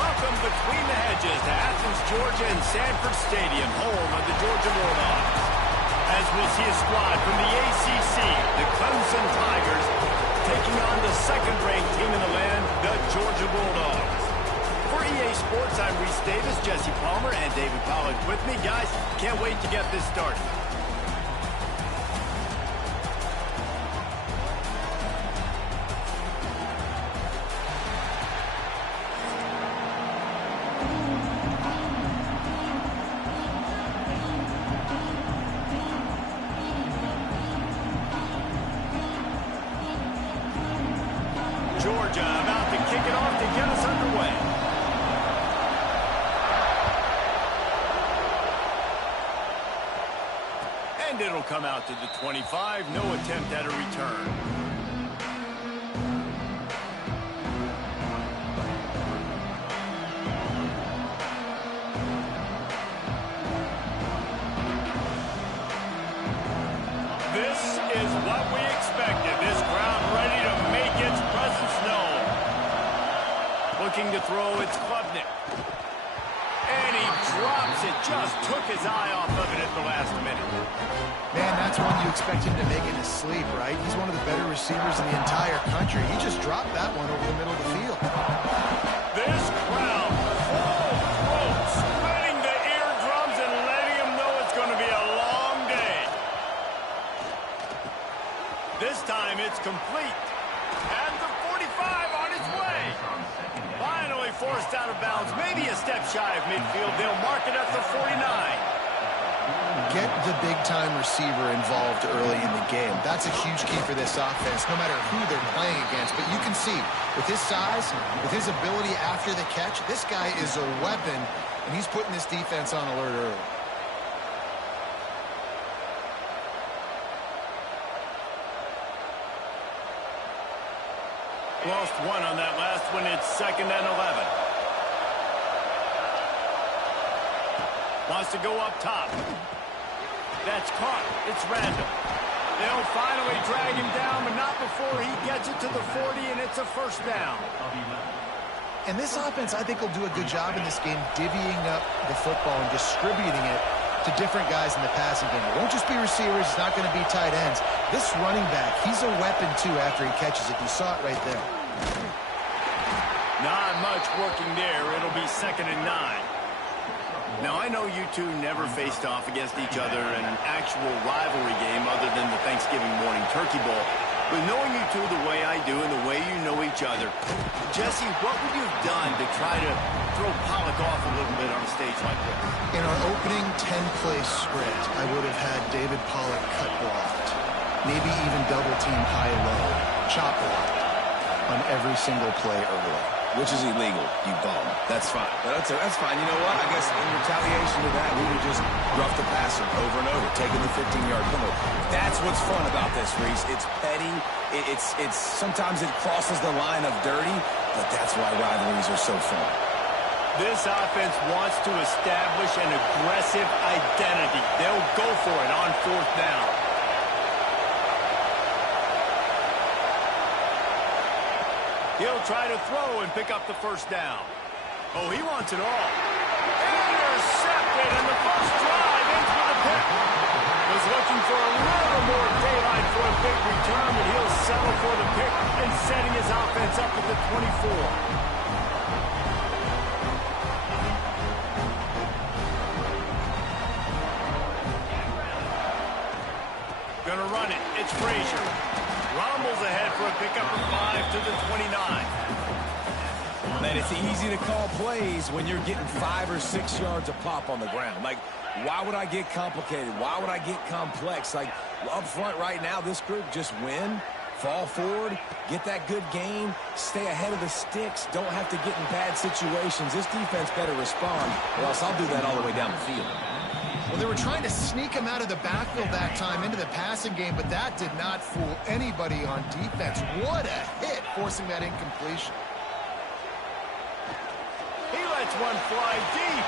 Welcome between the hedges to Athens, Georgia and Sanford Stadium, home of the Georgia Bulldogs. As we'll see a squad from the ACC, the Clemson Tigers, taking on the second-ranked team in the land, the Georgia Bulldogs. For EA Sports, I'm Reese Davis, Jesse Palmer, and David Pollack with me. Guys, can't wait to get this started. Georgia about to kick it off to get us underway. And it'll come out to the 25. No attempt at a return. This is what we expected. This crowd ready to make its presence known. Looking to throw, it's Klubnik. And he drops it. Just took his eye off of it at the last minute. Man, that's one you expect him to make in his sleep, right? He's one of the better receivers in the entire country. He just dropped that one over the middle of the field. This crowd, full throat, splitting the eardrums and letting him know it's going to be a long day. This time it's complete. At the 45 on its way. Finally forced out of bounds. Maybe a step shy of midfield. They'll mark it at the 49. Get the big-time receiver involved early in the game. That's a huge key for this offense, no matter who they're playing against. But you can see, with his size, with his ability after the catch, this guy is a weapon, and he's putting this defense on alert early. Lost one on that last one. It's 2nd and 11. Wants to go up top. That's caught. It's Randall. They'll finally drag him down, but not before he gets it to the 40, and it's a first down. And this offense, I think, will do a good job in this game divvying up the football and distributing it to different guys in the passing game. It won't just be receivers. It's not going to be tight ends. This running back, he's a weapon, too, after he catches it. You saw it right there. Not much working there. It'll be 2nd and 9. Now, I know you two never faced off against each other in an actual rivalry game other than the Thanksgiving morning turkey bowl. But knowing you two the way I do and the way you know each other, Jesse, what would you have done to try to throw Pollack off a little bit on a stage like this? In our opening 10-play script, I would have had David Pollack cut blocked, maybe even double-team high-low, chop blocked on every single play early. Which is illegal, you bum. That's fine. That's fine. You know what? I guess in retaliation to that, we would just rough the passer over and over, taking the 15-yard penalty. That's what's fun about this, Reese. It's petty. It's sometimes it crosses the line of dirty, but that's why rivalries are so fun. This offense wants to establish an aggressive identity. They'll go for it on 4th down. He'll try to throw and pick up the first down. Oh, he wants it all. Intercepted, and the first drive into the pick. Was looking for a little more daylight for a big return, but he'll settle for the pick and setting his offense up at the 24. Gonna run it. It's Frazier. Rumbles ahead for a pickup of 5 to the 29. Man, it's easy to call plays when you're getting 5 or 6 yards a pop on the ground. Like, why would I get complicated? Why would I get complex? Like, up front right now, this group just win, fall forward, get that good gain, stay ahead of the sticks, don't have to get in bad situations. This defense better respond, or else I'll do that all the way down the field. Well, they were trying to sneak him out of the backfield that time into the passing game, but that did not fool anybody on defense. What a hit, forcing that incompletion. He lets one fly deep.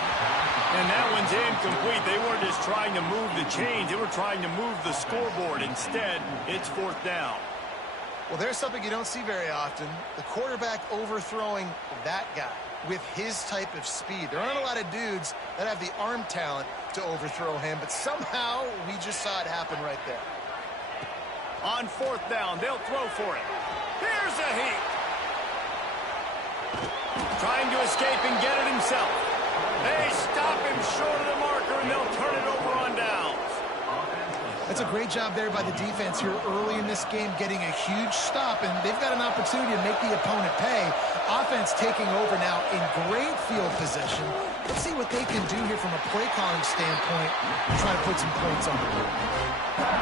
And that one's incomplete. They weren't just trying to move the chains. They were trying to move the scoreboard. Instead, it's 4th down. Well, there's something you don't see very often. The quarterback overthrowing that guy with his type of speed. There aren't a lot of dudes that have the arm talent to overthrow him, but somehow we just saw it happen right there. On fourth down, they'll throw for it. Here's a heat. Trying to escape and get it himself. They stop him short of the marker, and they'll turn it over on downs. That's a great job there by the defense here early in this game, getting a huge stop, and they've got an opportunity to make the opponent pay. Offense taking over now in great field position. Let's see what they can do here from a play calling standpoint and try to put some points on the board.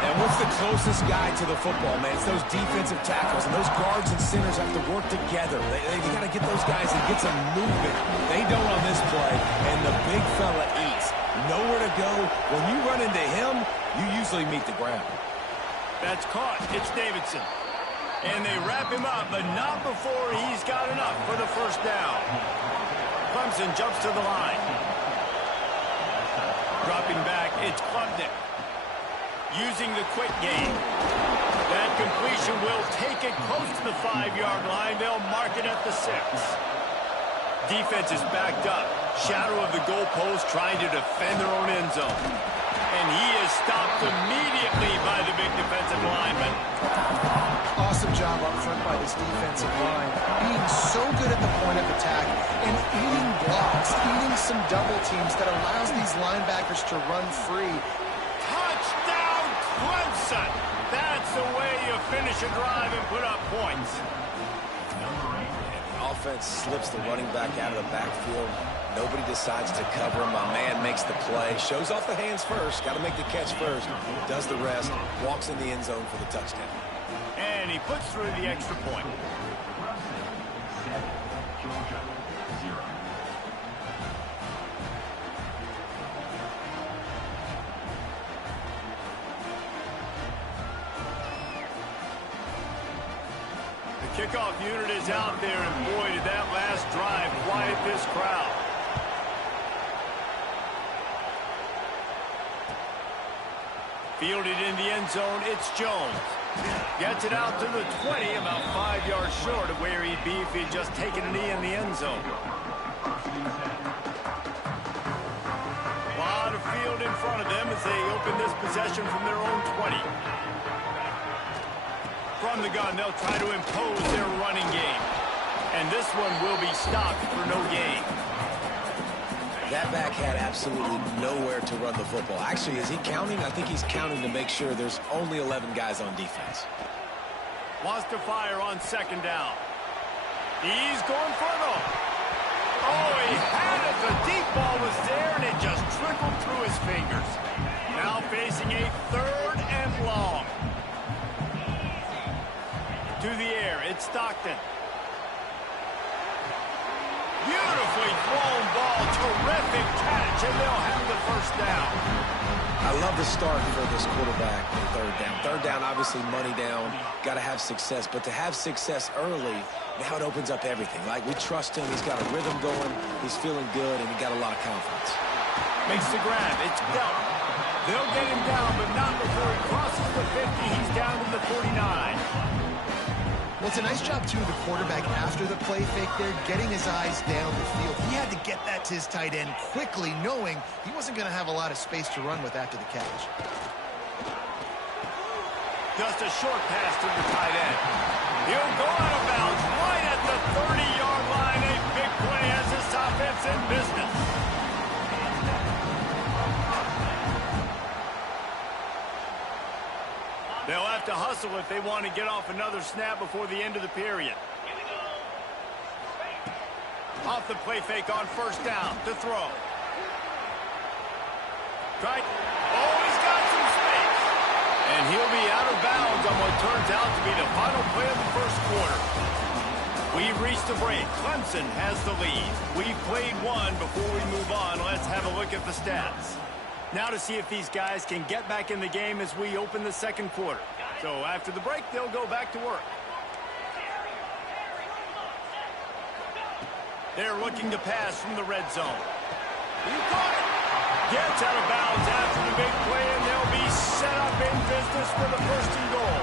And what's the closest guy to the football, man? It's those defensive tackles, and those guards and centers have to work together. They got to get those guys and get some movement. They don't on this play, and the big fella eats. Nowhere to go. When you run into him, you usually meet the ground. That's caught. It's Davidson. And they wrap him up, but not before he's got enough for the first down. Clemson jumps to the line. Dropping back, it's Klubnik. Using the quick game. That completion will take it close to the 5-yard line. They'll mark it at the 6. Defense is backed up. Shadow of the goalpost trying to defend their own end zone. And he is stopped immediately by the big defensive lineman. Awesome job up front by this defensive line. Being so good at the point of attack and eating blocks, eating some double teams that allows these linebackers to run free. Touchdown, Clemson! That's the way you finish a drive and put up points. Offense slips the running back out of the backfield. Nobody decides to cover him. My man makes the play. Shows off the hands first. Got to make the catch first. Does the rest. Walks in the end zone for the touchdown. And he puts through the extra point. The kickoff unit is out there, and boy, did that last drive quiet this crowd. Fielded in the end zone, it's Jones. Gets it out to the 20, about 5 yards short of where he'd be if he'd just taken a knee in the end zone. A lot of field in front of them as they open this possession from their own 20. From the gun, they'll try to impose their running game. And this one will be stopped for no gain. That back had absolutely nowhere to run the football. Actually, is he counting? I think he's counting to make sure there's only 11 guys on defense. Wants to fire on second down. He's going for it all. Oh, he had it. The deep ball was there, and it just trickled through his fingers. Now facing a 3rd and long. To the air, it's Stockton. Beautifully thrown ball, terrific catch, and they'll have the first down. I love the start for this quarterback on 3rd down. 3rd down, obviously money down, got to have success. But to have success early, now it opens up everything. Like, we trust him, he's got a rhythm going, he's feeling good, and he got a lot of confidence. Makes the grab, it's Belt. They'll get him down, but not before he crosses the 50. He's down to the 49. Well, it's a nice job, too, the quarterback after the play fake there, getting his eyes down the field. He had to get that to his tight end quickly, knowing he wasn't going to have a lot of space to run with after the catch. Just a short pass to the tight end. He'll go out of bounds right at the 30-yard line. A big play as this offense in business. They'll have to hustle if they want to get off another snap before the end of the period. Off the play fake on first down to throw. Right. Oh, he's got some space. And he'll be out of bounds on what turns out to be the final play of the first quarter. We've reached the break. Clemson has the lead. We've played one. Before we move on, let's have a look at the stats. Now to see if these guys can get back in the game as we open the second quarter. So after the break, they'll go back to work. They're looking to pass from the red zone. He caught it. Gets out of bounds after the big play, and they'll be set up in business for the 1st and goal.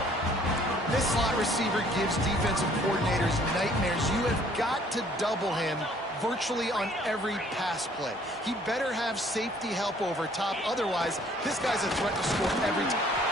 This slot receiver gives defensive coordinators nightmares. You have got to double him virtually on every pass play. He better have safety help over top. Otherwise, this guy's a threat to score every time.